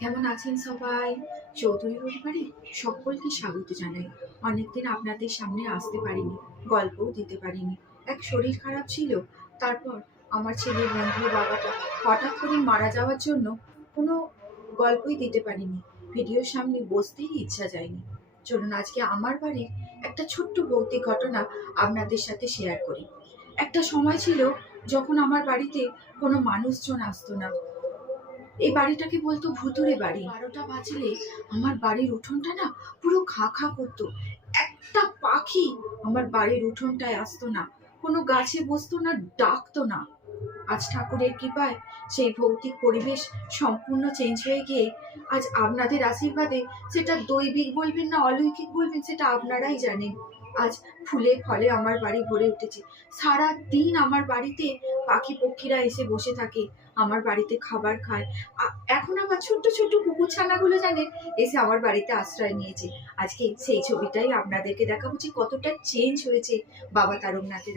কেমন আছেন সবাই? চৌধুরী পরিবারে সকলকে স্বাগত জানাই। অনেকদিন আপনাদের সামনে আসতে পারিনি, গল্পও দিতে পারিনি। এক শরীর খারাপ ছিল, তারপর আমার ছেলের বন্ধুর বাবাটা হঠাৎ করে মারা যাওয়ার জন্য কোনো গল্পই দিতে পারিনি। ভিডিওর সামনে বসতেই ইচ্ছা যায়নি। চলুন আজকে আমার বাড়ির একটা ছোট্ট ভৌতিক ঘটনা আপনাদের সাথে শেয়ার করি। একটা সময় ছিল যখন আমার বাড়িতে কোনো মানুষজন আসতো না। এই বাড়িটাকে বলতো ভুতুড়ে বাড়ি। 12টা বাজলে আমার বাড়ির উঠোনটা না পুরো খা খা করতো। একটা পাখি আমার বাড়ির উঠোনটায় আসতো না, কোনো গাছে বসতো না, ডাকতো না। আজ ঠাকুরের কৃপায় সেই ভৌতিক পরিবেশ সম্পূর্ণ চেঞ্জ হয়ে গিয়ে আজ আপনাদের আশীর্বাদে, সেটা দৈবিক বলবেন না অলৌকিক বলবেন সেটা আপনারাই জানেন, আজ ফুলে ফলে আমার বাড়ি ভরে উঠেছে। সারা দিন আমার বাড়িতে পাখি পক্ষীরা এসে বসে থাকে, আমার বাড়িতে খাবার খায়। এখন আবার ছোট্ট ছোট্ট কুকুরছানাগুলো জানেন এসে আমার বাড়িতে আশ্রয় নিয়েছে। আজকে সেই ছবিটাই আপনাদেরকে দেখাবো যে কতটা চেঞ্জ হয়েছে বাবা তারকনাথের